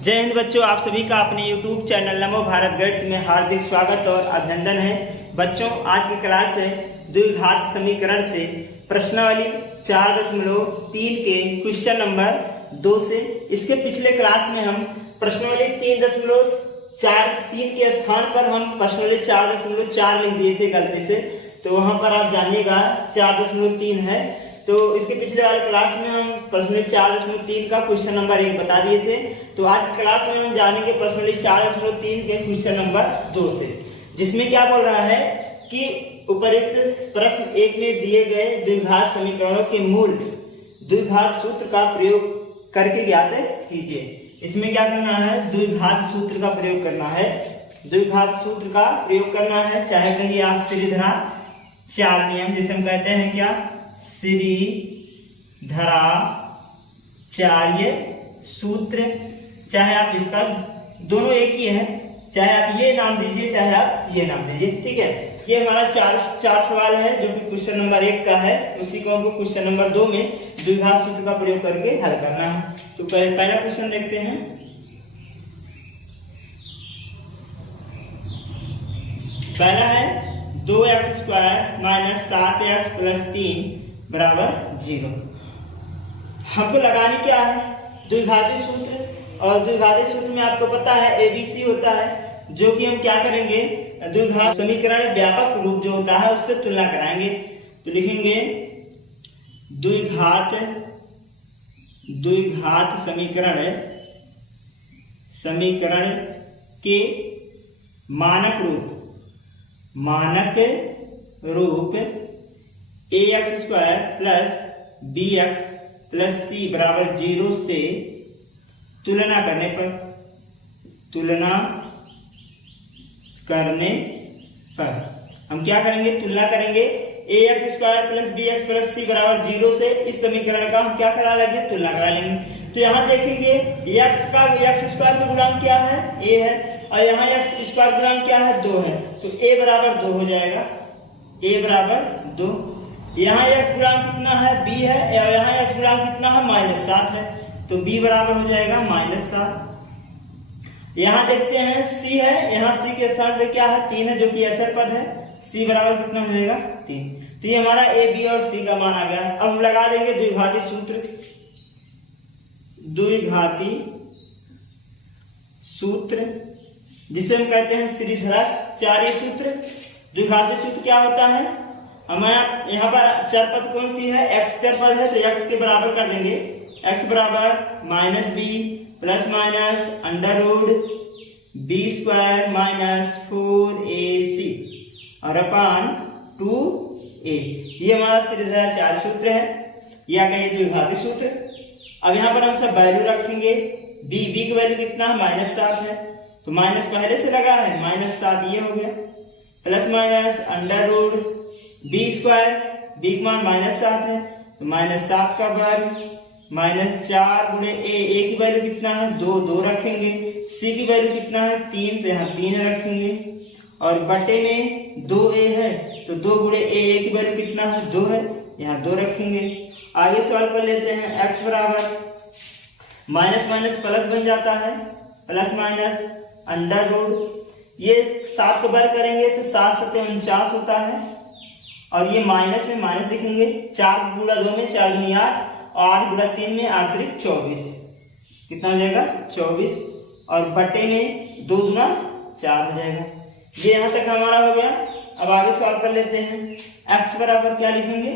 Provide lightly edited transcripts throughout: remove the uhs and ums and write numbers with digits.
जय हिंद बच्चों, आप सभी का अपने YouTube चैनल नमो भारत गणित में हार्दिक स्वागत और अभिनंदन है। बच्चों, आज की क्लास है द्विघात समीकरण से प्रश्नावली 4.3 के क्वेश्चन नंबर 2 से। इसके पिछले क्लास में हम प्रश्नावली 3.3 के स्थान पर हम प्रश्नावली 4.4 लिख दिए थे गलती से, तो वहां पर आप जानिएगा 4.3 है। तो इसके पिछले वाले क्लास में हम प्रश्न 4.3 का क्वेश्चन नंबर 1 बता दिए थे। तो आज की क्लास में हम जानेंगे प्रश्न 4.3 के क्वेश्चन नंबर 2 से, जिसमें क्या बोल रहा है कि उपरोक्त प्रश्न 1 में दिए गए द्विघात समीकरणों के मूल द्विघात सूत्र का प्रयोग करके ज्ञात कीजिए। इसमें क्या करना है, द्विघात सूत्र का प्रयोग करना है। द्विघात सूत्र का प्रयोग करना है, चाहे कहिए आप श्रीधरा चार नियम, जिसे हम कहते हैं क्या, श्रीधराचार्य सूत्र, चाहे आप इसका दोनों एक ही है, चाहे आप ये नाम दीजिए चाहे आप ये नाम दीजिए, ठीक है। ये हमारा चार सवाल है जो कि क्वेश्चन नंबर 1 का है। उसी को हमको क्वेश्चन नंबर 2 में द्विघात सूत्र का प्रयोग करके हल करना है। तो पहला क्वेश्चन देखते हैं। पहला है 2x² - 7x + 3 = 0। हमको लगानी क्या है, द्विघाती सूत्र। और द्विघाती सूत्र में आपको पता है ABC होता है, जो कि हम क्या करेंगे, द्विघात समीकरण व्यापक रूप जो होता है उससे तुलना कराएंगे। तो लिखेंगे द्विघात समीकरण के मानक रूप ax² + bx + c = 0 से तुलना करने पर हम क्या करेंगे, तुलना करेंगे। ax² + bx + c = 0 से इस समीकरण का हम क्या करा लेंगे, तुलना करा लेंगे। तो यहाँ देखेंगे x² का गुणांक क्या है, a है, और यहाँ x² गुणांक क्या है, 2 है। तो a = 2 हो जाएगा, a = 2। यहाँ x गुणांक कितना है, b है, और यहाँ x गुणांक कितना है, -7 है। तो b बराबर हो जाएगा -7। यहाँ देखते हैं c है, यहाँ c के स्थान पे क्या है, 3 है, जो कि अचर पद है। c बराबर कितना हो जाएगा, 3। तो ये हमारा a, b और c का मान आ गया। अब हम लगा देंगे द्विघाती सूत्र, जिसे हम कहते हैं श्रीधराचार्य सूत्र। द्विघाती सूत्र क्या होता है, हमारे यहाँ पर चर पद कौन सी है, x चर पद है, तो x के बराबर कर देंगे। x = -b ± √b² - 4ac all अपान 2a। ये हमारा श्रीधराचार्य सूत्र है, या कहिए द्विघाती सूत्र। अब यहाँ पर हम सब वैल्यू रखेंगे। b की वैल्यू कितना है, -7 है, तो माइनस पहले से लगा है, -7 ये हो गया, ± √b², b का मान -7 है, तो -7 का वर्ग -4 × a की वैल्यू कितना है, 2 रखेंगे। c की वैल्यू कितना है, 3, तो यहाँ 3 रखेंगे, और बटे में 2a है, तो 2 × a की वैल्यू कितना है, 2 है, यहाँ 2 रखेंगे। आगे सवाल कर लेते हैं। x बराबर माइनस प्लस बन जाता है, ± ये 7 को वर्ग करेंगे तो 7 × 7 = 49 होता है, और ये माइनस में माइनस लिखेंगे। 4 × 2 में 4 × 8, और 8 × 3 में 8 × 24, कितना हो जाएगा, 24, और बटे में 2 × 4 हो जाएगा। ये यहाँ तक हमारा हो गया। अब आगे सवाल कर लेते हैं। x बराबर क्या लिखेंगे,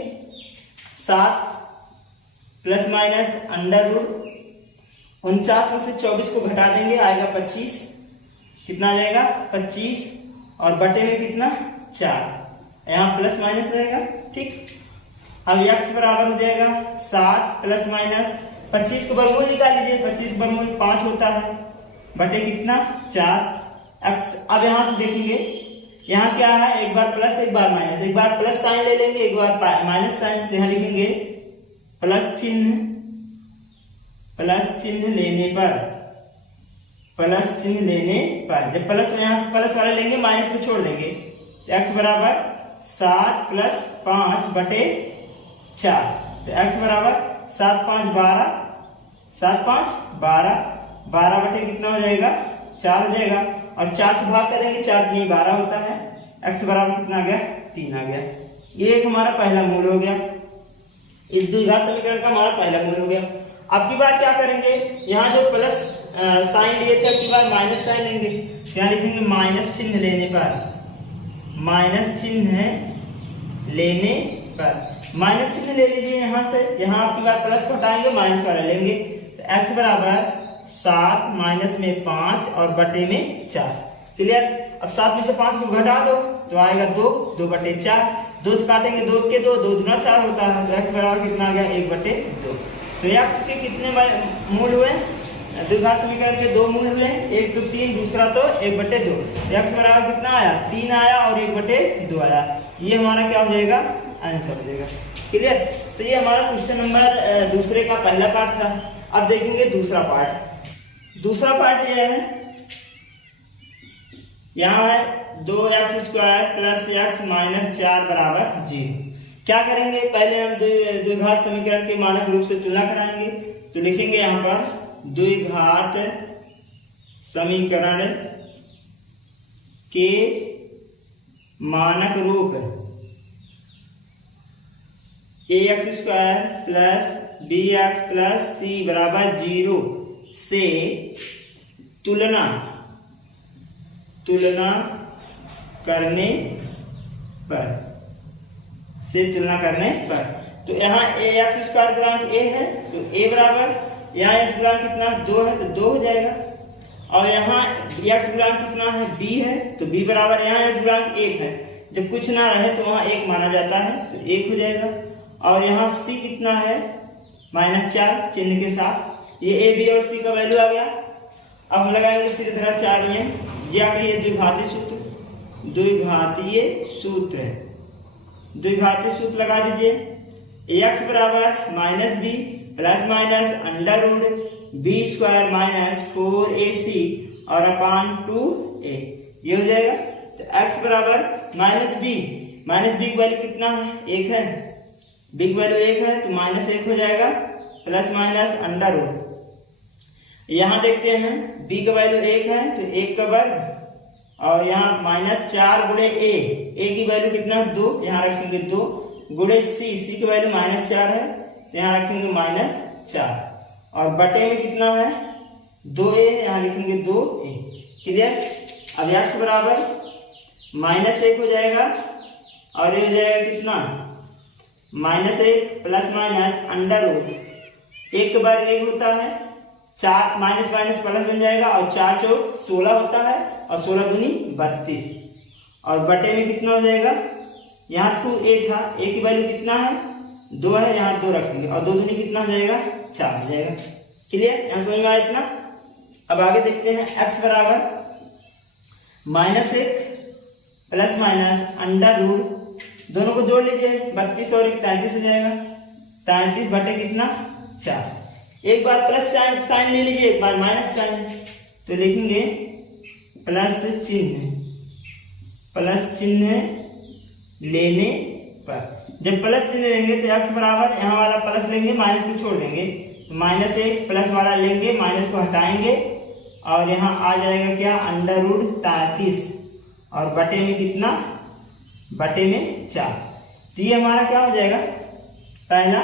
7 ± √49 में से 24 को घटा देंगे, आएगा 25, कितना आ जाएगा, 25, और बटे में कितना, 4, यहाँ प्लस माइनस रहेगा, ठीक। अब x बराबर हो जाएगा 7 ± 25 को वर्गमूल निकाल लीजिए, 25 वर्गमूल 5 होता है, बटे कितना, 4 x। अब यहाँ से देखेंगे, यहाँ क्या है, एक बार प्लस एक बार माइनस, एक बार प्लस साइन ले लेंगे, एक बार माइनस साइन। तो यहाँ लिखेंगे प्लस चिन्ह लेने पर, जब प्लस यहाँ से प्लस वाले लेंगे, माइनस को छोड़ देंगे। x बराबर 7 + 5 बटे 4, तो x बराबर 7 × 5 = 12, 7 × 5 = 12, 12 बटे कितना हो जाएगा 4 हो जाएगा, और 4 से भाग करेंगे 4 नहीं 12 होता है, x बराबर कितना आ गया 3 आ गया। ये एक हमारा पहला मूल हो गया, इस द्विघात समीकरण का हमारा पहला मूल हो गया। अब की बार क्या करेंगे, यहाँ जो प्लस साइन लिए थे अब की बार माइनस साइन लेंगे, यहाँ लिखेंगे माइनस चिन्ह लेने पर, माइनस चिन्ह लेने पर, माइनस चिन्ह ले लीजिए यहाँ से, यहाँ आपकी बार प्लस को हटाएंगे माइनस वाला लेंगे, तो x बराबर 7 माइनस में 5 और बटे में 4। क्लियर। अब 7 में से 5 को घटा दो तो आएगा 2, 2 बटे 4, 2 से काटेंगे 2 के 2, 2 दूना 4 होता है, तो x बराबर कितना आ गया 1 बटे 2। तो x के कितने मूल हुए, द्विघात समीकरण के 2 मूल हुए, एक तो 3 दूसरा तो 1 बटे 2, x बराबर कितना आया 3 आया और 1 बटे 2 आया। ये हमारा क्या हो जाएगा आंसर हो जाएगा। क्लियर। तो ये हमारा क्वेश्चन नंबर दूसरे का पहला पार्ट था। अब देखेंगे दूसरा पार्ट। दूसरा पार्ट ये है, यहाँ है 2x square plus x minus 4 बराबर 0। क्या करेंगे, पहले हम द्विघात समीकरण के मानक रूप से तुलना कराएंगे, तो लिखेंगे यहाँ पर द्विघात समीकरण के मानक रूप ax square plus bx plus c बराबर 0 से तुलना करने पर, तो यहाँ ax स्क्वायर गुणांक a है, तो a बराबर यहाँ x गुणांक कितना 2 है, तो 2 हो जाएगा, और यहाँ x गुणांक कितना है b है, तो b बराबर यहाँ x गुणांक 1 है, जब कुछ ना रहे तो वहाँ 1 माना जाता है, तो 1 हो जाएगा, और यहाँ c कितना है -4 चिन्ह के साथ, ये a b और c का वैल्यू आ गया। अब हम लगाएंगे सिर धरा 4 ये आ गई द्विघातीय सूत्र, द्विघातीय सूत्र लगा दीजिए, x बराबर minus B plus minus under root B square minus 4ac all अपान 2a, ये हो जाएगा। तो x बराबर माइनस बी की वैल्यू कितना है 1 है, बी की वैल्यू 1 है, तो -1 हो जाएगा, प्लस माइनस अंडर रूट, यहाँ देखते हैं b का वैल्यू 1 है, तो 1 का वर्ग, और यहाँ -4 गुणे a की वैल्यू कितना 2, यहाँ रखेंगे 2 गुणे c की वैल्यू -4 है, तो यहाँ रखेंगे -4, और बटे में कितना है 2a, यहाँ लिखेंगे 2a। क्लियर। अब x बराबर -1 हो जाएगा, और ये हो जाएगा कितना -1 प्लस माइनस अंडर रूट, 1 के बाद 1 होता है, 4 माइनस माइनस प्लस बन जाएगा, और 4 चौक 16 होता है, और 16 दूनी 32, और बटे में कितना हो जाएगा, यहाँ 2a था, a की वैल्यू कितना है 2 है, यहाँ 2 रखेंगे, और 2 दूनी कितना हो जाएगा 4 हो जाएगा। क्लियर, यहाँ समझ में आया इतना। अब आगे देखते हैं x बराबर -1 प्लस माइनस अंडर रूट, दोनों को जोड़ लीजिए, 32 और 1 33 हो जाएगा, 33 बटे कितना 4, एक बार प्लस साइन ले लीजिए, एक बार माइनस साइन, तो लिखेंगे प्लस चिन्ह लेने पर, जब प्लस चिन्ह लेंगे तो x बराबर यहाँ वाला प्लस लेंगे, माइनस को छोड़ देंगे, तो -1 प्लस वाला लेंगे, माइनस को हटाएंगे, और यहाँ आ जाएगा क्या अंडर रूट 33, और बटे में कितना, बटे में 4, तो ये हमारा क्या हो जाएगा पहला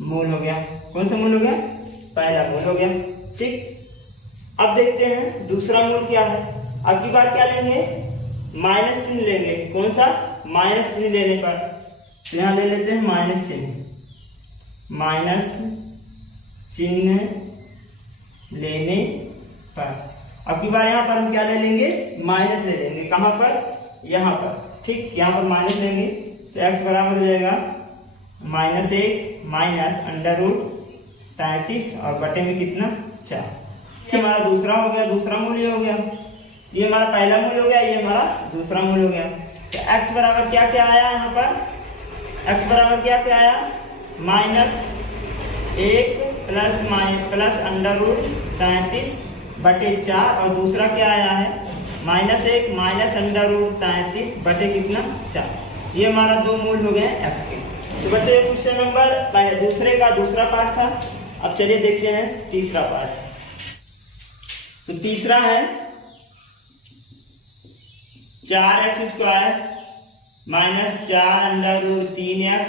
मूल हो गया। कौन सा मूल हो गया, पहला मूल हो गया। ठीक। अब देखते हैं दूसरा मूल क्या है। अब की बार क्या लेंगे, माइनस चिन्ह लेंगे, कौन सा माइनस चिन्ह लेने पर, तो यहाँ ले लेते हैं माइनस चिन्ह लेने पर। अब की बार यहाँ पर हम क्या ले लेंगे, माइनस ले लेंगे, कहाँ पर, यहाँ पर। ठीक, यहाँ पर माइनस लेंगे, तो x बराबर हो जाएगा -1 माइनस अंडर रूट 33, और बटे में कितना 4। हमारा दूसरा हो गया, दूसरा मूल ये हो गया, ये हमारा पहला मूल हो गया, ये हमारा दूसरा मूल हो गया। तो x बराबर क्या क्या आया यहाँ पर, x बराबर क्या क्या आया -1 प्लस अंडर रूट 33 बटे 4, और दूसरा क्या आया है -1 माइनस अंडर रूट 33 बटे कितना 4। ये हमारा 2 मूल हो गए x के। तो बच्चों ये क्वेश्चन नंबर दूसरे का दूसरा पार्ट था। अब चलिए देखते हैं तीसरा पार्ट। तो तीसरा है 4x² minus 4 under root 3x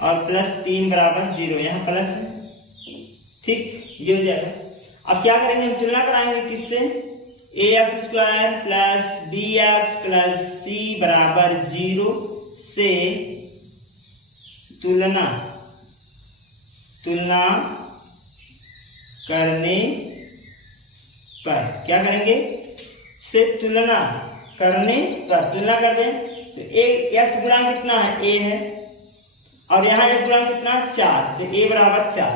और प्लस 3 बराबर 0, यहाँ प्लस है, ठीक, ये हो जाएगा। अब क्या करेंगे, हम तुलना कराएंगे किससे, ax² plus bx plus c बराबर 0 से तुलना करने पर, क्या करेंगे, से तुलना करने पर तुलना कर दें तो x गुणा कितना है, a है, और यहाँ x गुणा कितना है 4, तो a बराबर 4,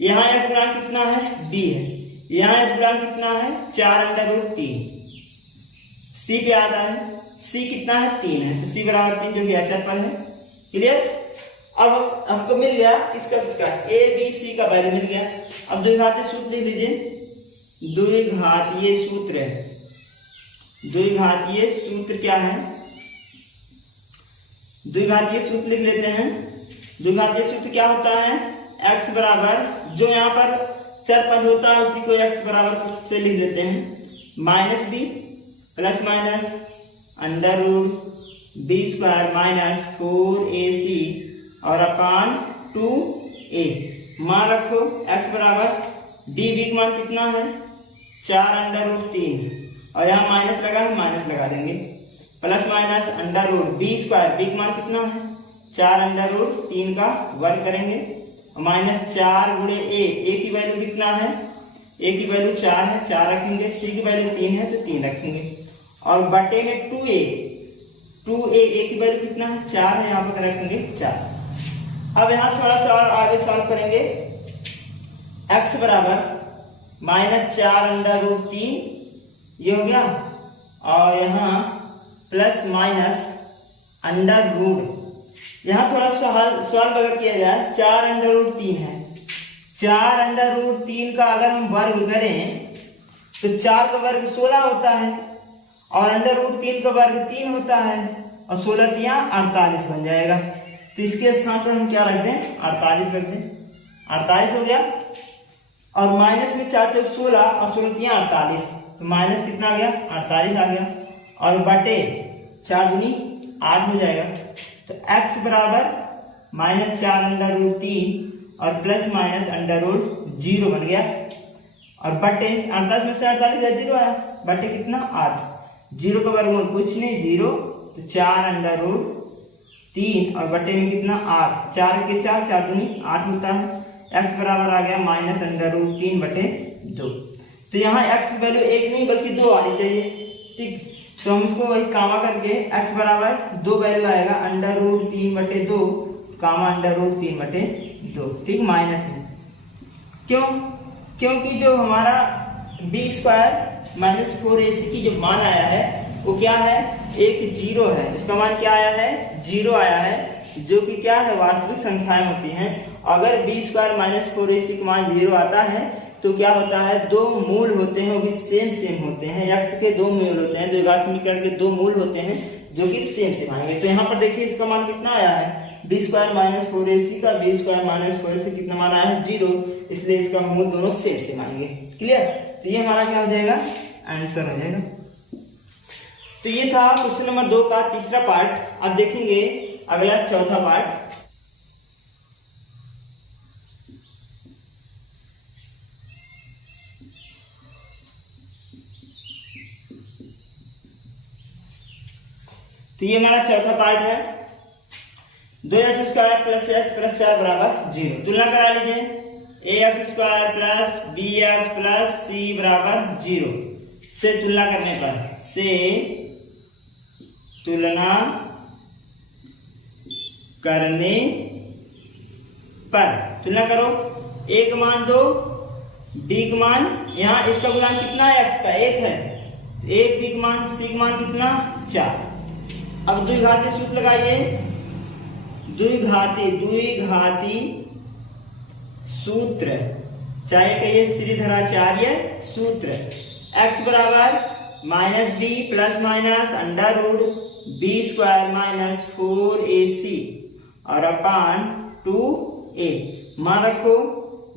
यहाँ x गुणा कितना है b है, यहाँ x गुणा कितना है 4 अंडर रूट 3, c पे आता है, c कितना है 3 है, तो c बराबर 3 जो कि अचर पर है। क्लियर। अब हमको मिल गया इसका a b c का वैल्यू मिल गया। अब द्विघातीय सूत्र लिख लीजिए, द्विघातीय सूत्र है, द्विघातीय सूत्र क्या है, द्विघातीय सूत्र लिख लेते हैं। द्विघातीय सूत्र क्या होता है, x बराबर, जो यहाँ पर चर पद होता है उसी को x बराबर से लिख लेते हैं, minus b plus minus under root b² minus 4ac all अपान 2a। मान रखो x बराबर b का मान कितना है 4 अंडर रूट 3 और यहाँ माइनस लगा है, माइनस लगा देंगे, plus minus under root b² का मान कितना है 4 अंडर रूट 3 का वर्ग करेंगे, माइनस 4 गुणे a की वैल्यू कितना है, a की वैल्यू 4 है, 4 रखेंगे, c की वैल्यू 3 है तो 3 रखेंगे, और बटे में 2a की वैल्यू कितना है 4 है, यहाँ पर रखेंगे 4। अब यहाँ थोड़ा सा और आगे सॉल्व करेंगे, x बराबर माइनस 4 अंडर रूट 3 ये हो गया, और यहाँ प्लस माइनस अंडर रूट, यहाँ थोड़ा सा सॉल्व अगर किया जाए, 4 अंडर रूट 3 है, 4 अंडर रूट 3 का अगर हम वर्ग करें तो 4 का वर्ग 16 होता है और अंडर रूट 3 का वर्ग 3 होता है, और 16 3 48 बन जाएगा। तो इसके स्थान पर हम क्या रख दें, 48 रख दें, 48 हो गया, और माइनस में 4 चौक 16 और 16 3 48, तो माइनस कितना आ गया 48 आ गया, और बटे 4 दूनी 8 हो जाएगा। तो x बराबर माइनस 4 अंडर रूट 3 और प्लस माइनस अंडर रूट 0 बन गया, और बटे 48 में से 48 0 आया, बटे कितना 8, 0 का वर्गमूल कुछ नहीं 0, तो 4 अंडर रूट 3 और बटे में कितना 8, 4 के 4 दूनी 8 होता है। x बराबर आ गया माइनस अंडर रूट 3 बटे 2। तो यहाँ x की वैल्यू 1 नहीं बल्कि 2 आनी चाहिए, ठीक, तो हम इसको वही कामा करके x बराबर 2 वैल्यू आएगा अंडर रूट 3 बटे 2 कामा अंडर रूट 3 बटे 2, ठीक, माइनस में, क्यों, क्योंकि जो हमारा b² माइनस 4ac की जो मान आया है वो क्या है, एक 0 है, उसका मान क्या आया है 0 आया है, जो कि क्या है वास्तविक संख्याएं होती हैं। अगर b² माइनस 4ac का मान 0 आता है तो क्या होता है, दो मूल होते हैं वो भी सेम होते हैं, x के दो मूल होते हैं, द्विघात समीकरण के दो मूल होते हैं जो कि सेम आएंगे। तो यहाँ पर देखिए इसका मान कितना आया है, b² माइनस 4ac का b² माइनस 4ac कितना मान आया है 0, इसलिए इसका मूल दोनों सेम आएंगे। क्लियर। तो ये हमारा क्या हो जाएगा, आंसर हो जाएगा। तो ये था क्वेश्चन नंबर 2 का तीसरा पार्ट। अब देखेंगे अगला चौथा पार्ट। तो ये हमारा चौथा पार्ट है, 2x² प्लस x प्लस 4 बराबर 0। तुलना करा लीजिए, ax² plus bx plus c बराबर 0 से तुलना करने पर, से तुलना करने पर, तुलना करो, a का मान 2, b का मान, यहाँ इसका गुणांक कितना है x का 1 है, a b का मान, c का मान कितना 4। अब द्विघाती सूत्र लगाइए, द्विघाती सूत्र, चाहे कहिए श्रीधराचार्य सूत्र, x बराबर minus b plus minus under root b² minus 4ac all अपान 2a। मान रखो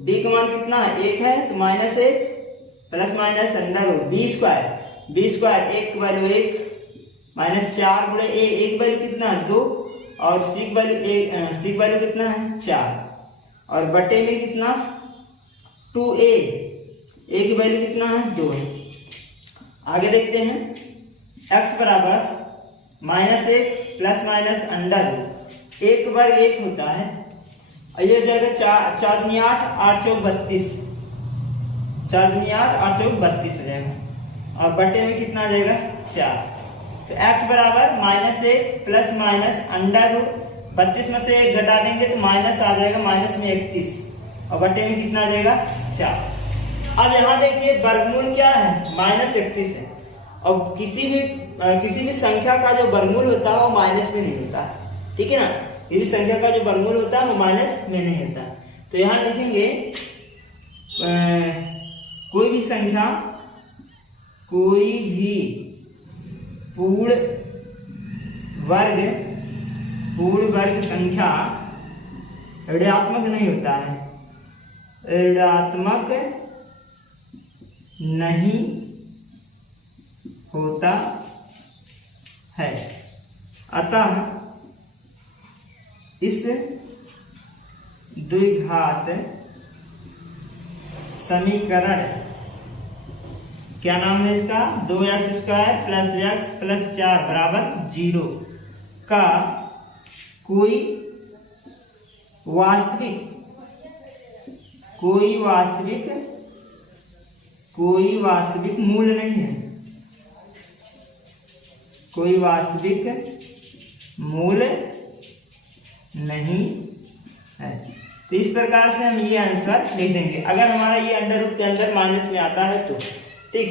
b का मान कितना है 1 है, तो minus 1, plus minus under root B square एक की वैल्यू 1 माइनस 4 गुणे ए, एक वैल्यू कितना है 2 और सी की वैल्यू कितना है 4 और बटे में कितना 2a, ए की वैल्यू कितना है 2 है। आगे देखते हैं x बराबर -1 प्लस माइनस अंडर रूट 1 वर्ग 1 होता है और ये हो जाएगा 4 दूनी 8 8 चौक 32, 4 दूनी 8 8 चौक 32 हो जाएगा और बटे में कितना आ जाएगा 4। तो x बराबर -1 प्लस माइनस अंडर रूट 32 में से 1 घटा देंगे तो माइनस आ जाएगा, माइनस में 31 और बटे में कितना आ जाएगा 4। अब यहाँ देखिए वर्गमूल क्या है -31 है और किसी भी संख्या का जो वर्गमूल होता है वो माइनस में नहीं होता है, ठीक है ना। किसी भी संख्या का जो वर्गमूल होता है वो माइनस में नहीं होता। तो यहाँ लिखेंगे कोई भी संख्या, कोई भी पूर्ण वर्ग संख्या ऋणात्मक नहीं होता है, ऋणात्मक नहीं होता है। अतः इस द्विघात समीकरण, क्या नाम है इसका, 2x² प्लस x प्लस 4 बराबर 0 का कोई वास्तविक मूल नहीं है, कोई वास्तविक मूल नहीं है। तो इस प्रकार से हम ये आंसर लिख देंगे अगर हमारा ये अंडर रूट के अंदर माइनस में आता है तो, ठीक।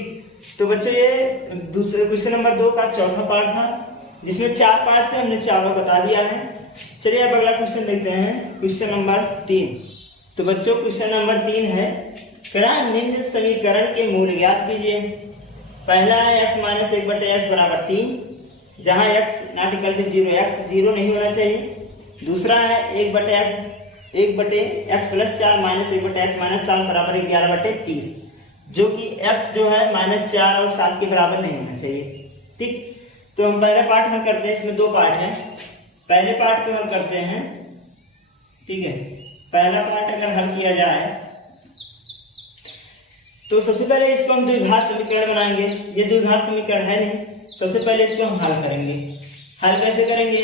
तो बच्चों ये दूसरे क्वेश्चन नंबर 2 का चौथा पार्ट था जिसमें 4 पार्ट थे, हमने चारों बता दिया है। चलिए अब अगला क्वेश्चन देखते हैं, क्वेश्चन नंबर 3। तो बच्चों क्वेश्चन नंबर 3 है, निम्न समीकरण के मूल ज्ञात कीजिए। पहला है x माइनस 1/x बराबर 3, जहां x not equal to 0, x 0 नहीं होना चाहिए। दूसरा है 1/x plus 4 minus 1/x minus 7 बराबर 11/30, जो कि x जो है -4 और 7 के बराबर नहीं होना चाहिए, ठीक। तो हम पहला पार्ट हल करते हैं, इसमें 2 पार्ट हैं। पहले पार्ट को हल करते हैं, ठीक है। पहला पार्ट अगर हल किया जाए तो सबसे पहले इसको हम द्विघात समीकरण बनाएंगे। ये द्विघात समीकरण है नहीं, सबसे पहले इसको हम हल करेंगे। हल कैसे करेंगे,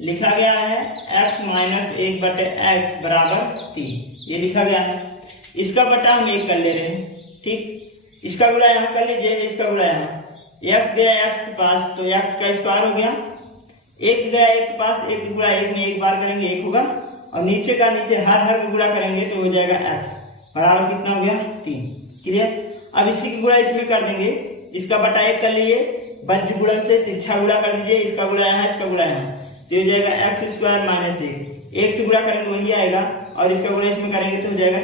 लिखा गया है x माइनस 1/x बराबर 3, ये लिखा गया है। इसका बटा हम 1 कर ले रहे हैं, ठीक। इसका गुणा यहाँ कर लीजिए, इसका गुणा यहाँ, x गया x के पास तो x का स्क्वायर हो गया, 1 गया 1 के पास, 1 गुणा 1 में 1 बार करेंगे 1 होगा और नीचे का नीचे हर का गुणा करेंगे तो हो जाएगा x बराबर कितना हो गया 3, क्लियर। अब इसी की गुणा इसमें कर देंगे, इसका बटा 1 कर लिए, बज्र गुणन से तिरछा गुणा कर दीजिए, इसका गुणा यहाँ, इसका गुणा यहाँ, तो हो जाएगा x² माइनस 1 से गुणा करेंगे वही आएगा और इसका गुणा इसमें करेंगे तो हो जाएगा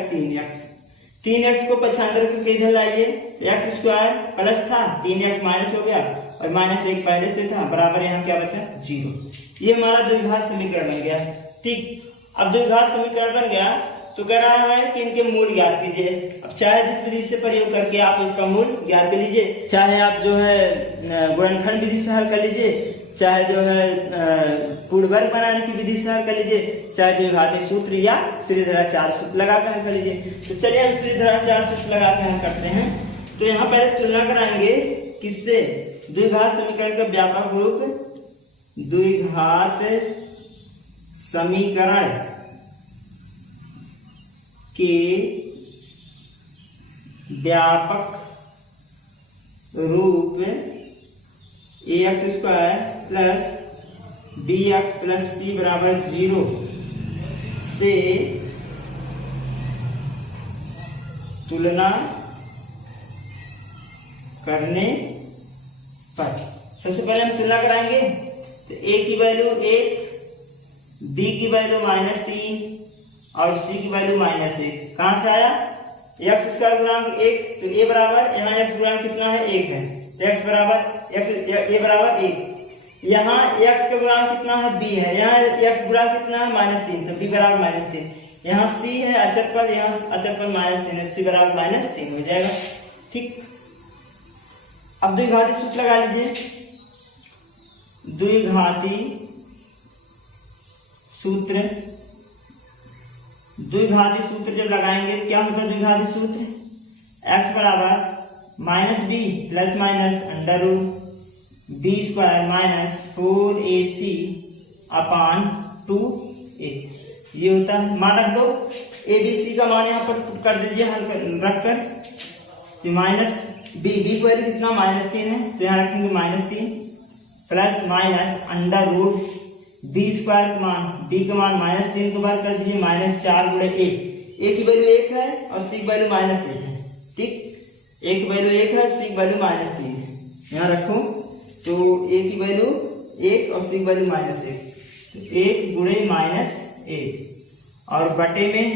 3x को पक्षांतर करके इधर लाइए, x² प्लस था 3x माइनस हो गया और -1 पहले से था, बराबर यहाँ क्या बचा 0। ये हमारा द्विघात समीकरण बन गया, ठीक। अब द्विघात समीकरण बन गया तो कह रहा है कि इनके मूल ज्ञात कीजिए। अब चाहे जिस विधि से प्रयोग करके आप इसका मूल ज्ञात कर लीजिए, चाहे आप जो है गुणनखंड विधि से हल कर लीजिए, चाहे जो है पूर्ण वर्ग बनाने की विधि से हल कर लीजिए, चाहे द्विघाती सूत्र या श्रीधराचार्य सूत्र लगाकर हल कर लीजिए। तो चलिए हम श्रीधराचार्य सूत्र लगाकर हल करते हैं। तो यहाँ पहले तुलना कराएंगे किससे, द्विघात समीकरण का व्यापक रूप, द्विघात समीकरण के व्यापक रूप ax² plus bx plus c बराबर 0 से तुलना करने पर। सबसे पहले हम तुलना कराएंगे तो a की वैल्यू 1, b की वैल्यू -3 और c की वैल्यू -1। कहां से आया, x² गुणांक 1, तो a बराबर यहाँ x गुणांक कितना है 1 है, x बराबर a बराबर 1। यहाँ x का गुणांक कितना है b है, यहाँ x गुणांक कितना है -3, तो b बराबर -3। यहाँ c है अचर पर, यहाँ अचर पर -3 है, c बराबर -3 हो जाएगा। ठीक। अब द्विघाती सूत्र लगा लीजिए। द्विघाती सूत्र, द्विघाती सूत्र जब लगाएंगे क्या होगा द्विघाती सूत्र, x बराबर minus B plus minus under root B square minus 4ac upon 2a, ये होता है। मान रख दो, ए बी सी का मान यहाँ पर कर दीजिए हल रखकर, तो माइनस बी की वैल्यू कितना -3 है, तो यहाँ रखेंगे -3 plus minus under root B square का मान, बी का मान -3 को बार कर दीजिए -4 गुणे ए की वैल्यू 1 है और सी की वैल्यू -1 है। ठीक, ए की वैल्यू 1 है, सी की वैल्यू -3 है। यहाँ रखो तो ए की वैल्यू 1 और सी की वैल्यू -1, तो 1 गुणे -1 और बटे में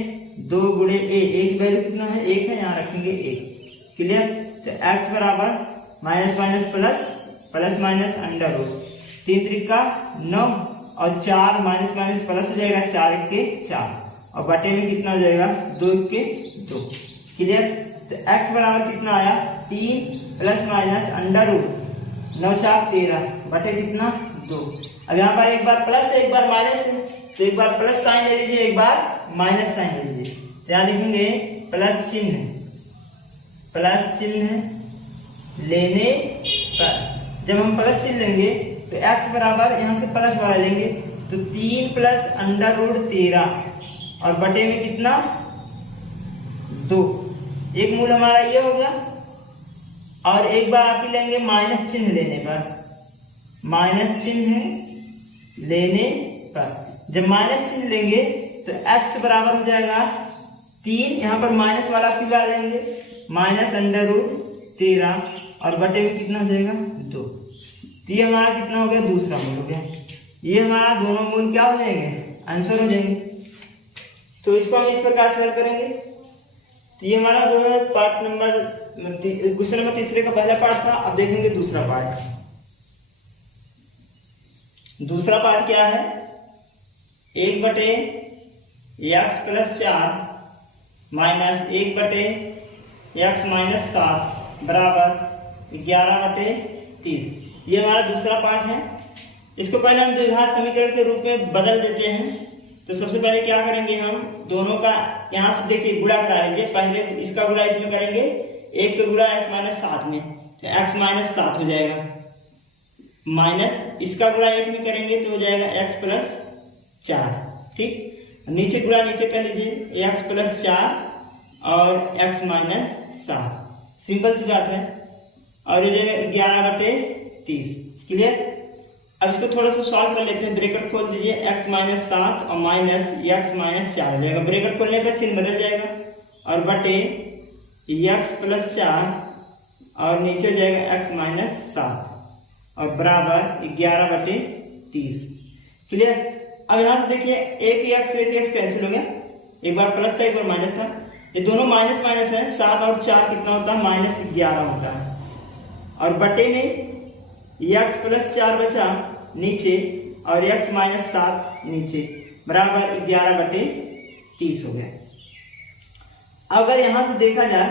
2 गुणे ए की वैल्यू कितना है 1 है, यहाँ रखेंगे 1। क्लियर। तो x बराबर minus minus plus plus minus under root 3 त्रिका 9 और 4 माइनस माइनस प्लस हो जाएगा 4 1 के 4 और बटे में कितना हो जाएगा 2 1 के 2। क्लियर। तो x बराबर कितना आया 3 प्लस माइनस अंडर रूट 9 4 13 बटे कितना 2। अब यहाँ पर एक बार प्लस है एक बार माइनस है, तो एक बार प्लस साइन ले लीजिए एक बार माइनस साइन ले लीजिए। तो यहाँ लिखेंगे प्लस चिन्ह लेने पर, जब हम प्लस चिन्ह लेंगे तो x बराबर यहाँ से प्लस वाला लेंगे तो 3 प्लस अंडर रूट 13 और बटे में कितना 2, एक मूल हमारा ये हो गया। और एक बार आप लेंगे माइनस चिन्ह लेने पर, माइनस चिन्ह लेने पर जब माइनस चिन्ह लेंगे तो x बराबर हो जाएगा 3, यहाँ पर माइनस वाला फिर लेंगे माइनस अंडर रूट 13 और बटे में कितना हो जाएगा 2। तो ये हमारा कितना हो गया दूसरा मूल हो गया, ये हमारा दोनों मूल क्या हो जाएंगे आंसर हो जाएंगे। तो इसको हम इस प्रकार से हल करेंगे। तो ये हमारा जो है पार्ट नंबर क्वेश्चन नंबर 3 का पहला पार्ट था। अब देखेंगे दूसरा पार्ट। दूसरा पार्ट क्या है, 1 बटे x प्लस 4 माइनस 1 बटे x माइनस 7 बराबर 11 बटे 30। ये हमारा दूसरा पार्ट है। इसको पहले हम द्विघात समीकरण के रूप में बदल देते हैं। तो सबसे पहले क्या करेंगे, हम दोनों का यहाँ से देखिए गुणा करा लीजिए। पहले इसका गुणा इसमें करेंगे, 1 का गुणा x माइनस 7 में, तो x माइनस 7 हो जाएगा, माइनस इसका गुणा 1 में करेंगे तो हो जाएगा x प्लस 4। ठीक, नीचे गुणा नीचे कर लीजिए, x प्लस 4 और x माइनस 7, सिंपल सी बात है। और ये 11 बटे 30। क्लियर। अब इसको थोड़ा सा सॉल्व कर लेते हैं। ब्रैकेट खोल दीजिए, x माइनस 7 और माइनस x माइनस 4 हो जाएगा। ब्रैकेट खोलने पर चिन्ह बदल जाएगा और बटे x प्लस 4 और नीचे हो जाएगा x माइनस 7 और बराबर 11 बटे 30। क्लियर। अब यहाँ से देखिए एक x कैंसिल हो गया, एक बार प्लस था एक बार माइनस था, ये दोनों माइनस माइनस है। 7 और 4 कितना होता है -11 होता है और बटे में x प्लस 4 बचा नीचे और x माइनस 7 नीचे बराबर 11 बटे 30 हो गया। अगर यहां से देखा जाए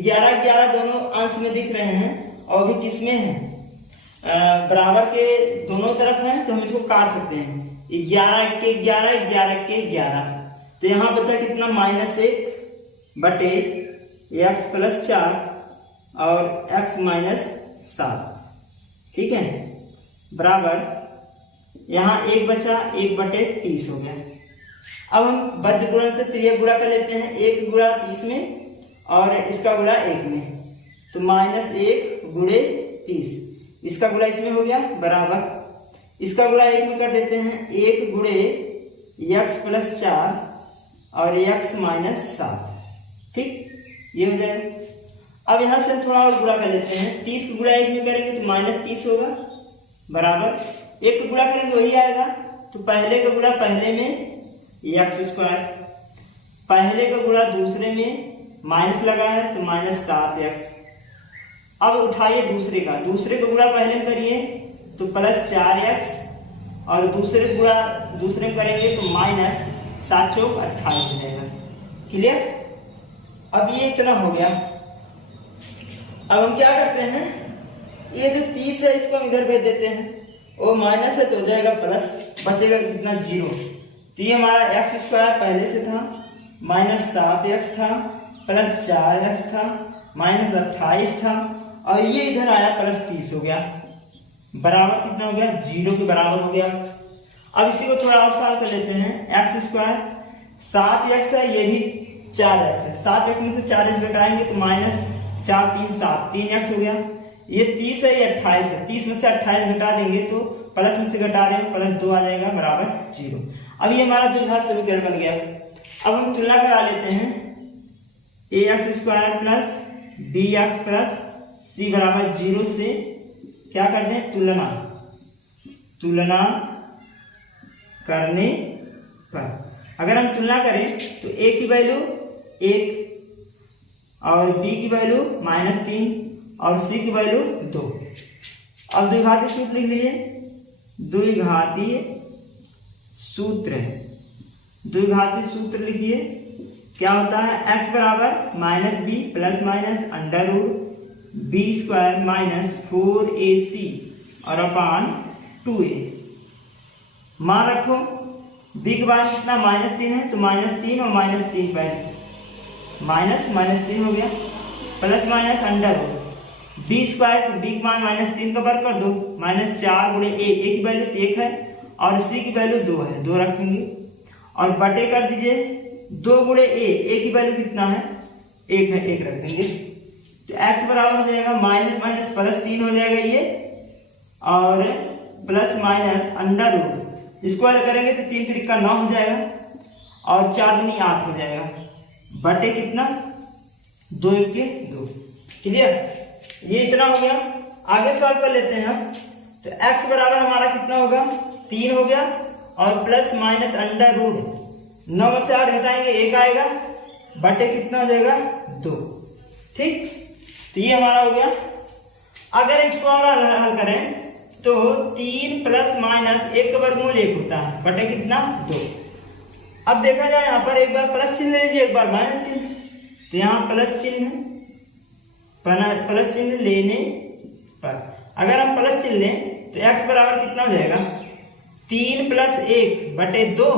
11 दोनों अंश में दिख रहे हैं और भी किसमें है, बराबर के दोनों तरफ है, तो हम इसको काट सकते हैं। 11 के 11 तो यहाँ बचा कितना -1 बटे x प्लस 4 और x माइनस 7। ठीक है, बराबर यहाँ 1 बचा 1 बटे 30 हो गया। अब हम बज्र गुणन से त्रियक गुणा कर लेते हैं, 1 गुणा 30 में और इसका गुणा 1 में, तो -1 गुणे 30, इसका गुणा इसमें हो गया बराबर, इसका गुणा 1 में कर देते हैं, 1 गुणे x प्लस 4 और x माइनस 7। ठीक, ये हो जाएगा। अब यहाँ से थोड़ा और गुणा कर लेते हैं, 30 का गुणा 1 में करेंगे तो -30 होगा बराबर, 1 का गुणा करेंगे वही आएगा, तो पहले का गुणा पहले में x², पहले का गुणा दूसरे में माइनस लगा है तो -7x। अब उठाइए दूसरे का गुणा पहले में करिए तो +4x और दूसरे में करेंगे तो -7 चौक 28 हो जाएगा। क्लियर। अब ये इतना हो गया। अब हम क्या करते हैं, ये जो 30 है इसको हम इधर भेज देते हैं, वो माइनस है तो हो जाएगा प्लस, बचेगा कितना 0। तो ये हमारा एक्स स्क्वायर पहले से था माइनस 7x था प्लस 4x था माइनस 28 था, और ये इधर आया प्लस 30 हो गया, बराबर कितना हो गया 0 के बराबर हो गया। अब इसी को थोड़ा और सॉल्व कर लेते हैं। एक्स स्क्वायर 7x है, ये भी 4x है, 7x में से 4x घटाएंगे तो माइनस 4 3 7 3x हो गया। ये 30 है, ये 28 है, 30 में से 28 घटा देंगे तो प्लस में से घटा रहे हैं प्लस 2 आ जाएगा बराबर 0। अब ये हमारा द्विघात समीकरण बन गया। अब हम तुलना करा लेते हैं, ax square plus bx plus c बराबर 0 से क्या करते हैं तुलना करने पर अगर हम तुलना करें तो a की वैल्यू 1 और b की वैल्यू -3 और c की वैल्यू 2। अब द्विघाती सूत्र लिख लीजिए, द्विघाती सूत्र लिखिए, क्या होता है x बराबर -b plus minus under root b square minus 4ac all अपान 2a। मान रखो b के बाद कितना -3 है तो -3 और -3 पहले माइनस -3 हो गया plus minus under root b square, तो b के मान -3 का वर्ग कर दो, -4 गुणे a की वैल्यू 1 है और c की वैल्यू 2 है, 2 रखेंगे और बटे कर दीजिए 2 गुणे a की वैल्यू कितना है 1 है, 1 रख देंगे तो x बराबर हो जाएगा माइनस माइनस प्लस 3 हो जाएगा ये, और प्लस माइनस अंडर रूट इसको अलग करेंगे तो 3 3 का 9 हो जाएगा और 4 दूनी 8 हो जाएगा, बटे कितना 2 1 के 2। क्लियर, ये इतना हो गया। आगे सॉल्व कर लेते हैं हम, तो x बराबर हमारा कितना होगा 3 हो गया और प्लस माइनस अंडर रूट 9 में से 8 घटाएंगे 1 आएगा, बटे कितना हो जाएगा 2। ठीक, तो ये हमारा हो गया। अगर इसको और हल करें तो 3 प्लस माइनस 1 का वर्गमूल 1 होता है, बटे कितना 2। अब देखा जाए यहाँ पर एक बार प्लस चिन्ह ले लीजिए, एक बार माइनस चिन्ह, तो यहाँ प्लस चिन्ह लेने पर अगर हम प्लस चिन्ह लें तो x बराबर कितना हो जाएगा 3 प्लस 1 बटे 2,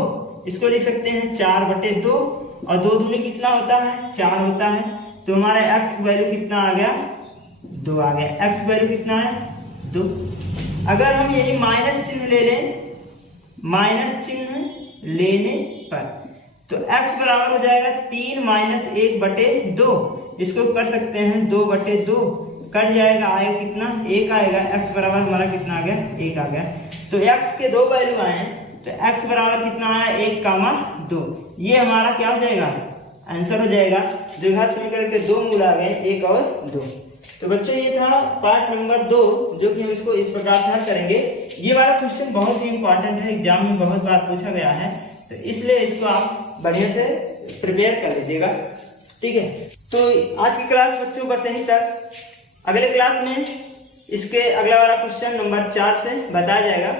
इसको लिख सकते हैं 4 बटे 2 और 2 दूनी कितना होता है 4 होता है, तो हमारा x वैल्यू कितना आ गया 2 आ गया, x वैल्यू कितना है 2। अगर हम यही माइनस चिन्ह ले लें, माइनस चिन्ह लेने पर तो x बराबर हो जाएगा 3 माइनस 1 बटे 2, इसको कर सकते हैं 2 बटे 2, कट जाएगा आएगा कितना 1 आएगा, x बराबर हमारा कितना आ गया 1 आ गया। तो x के 2 वैल्यू आए तो x बराबर कितना आया 1, 2, ये हमारा क्या हो जाएगा आंसर हो जाएगा। द्विघात समीकरण के 2 मूल आ गए 1 और 2। तो बच्चों ये था पार्ट नंबर 2, जो कि हम इसको इस प्रकार से हल करेंगे। ये वाला क्वेश्चन बहुत ही इंपॉर्टेंट है, एग्जाम में बहुत बार पूछा गया है, तो इसलिए इसको आप बढ़िया से प्रिपेयर कर लीजिएगा। ठीक है, तो आज की क्लास बच्चों बस यहीं तक। अगले क्लास में इसके अगला वाला क्वेश्चन नंबर 4 से बताया जाएगा।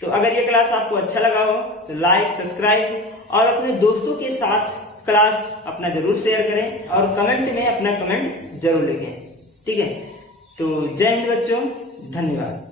तो अगर ये क्लास आपको अच्छा लगा हो तो लाइक सब्सक्राइब और अपने दोस्तों के साथ क्लास अपना जरूर शेयर करें और कमेंट में अपना कमेंट जरूर लिखें। ठीक है, तो जय हिंद बच्चों, धन्यवाद।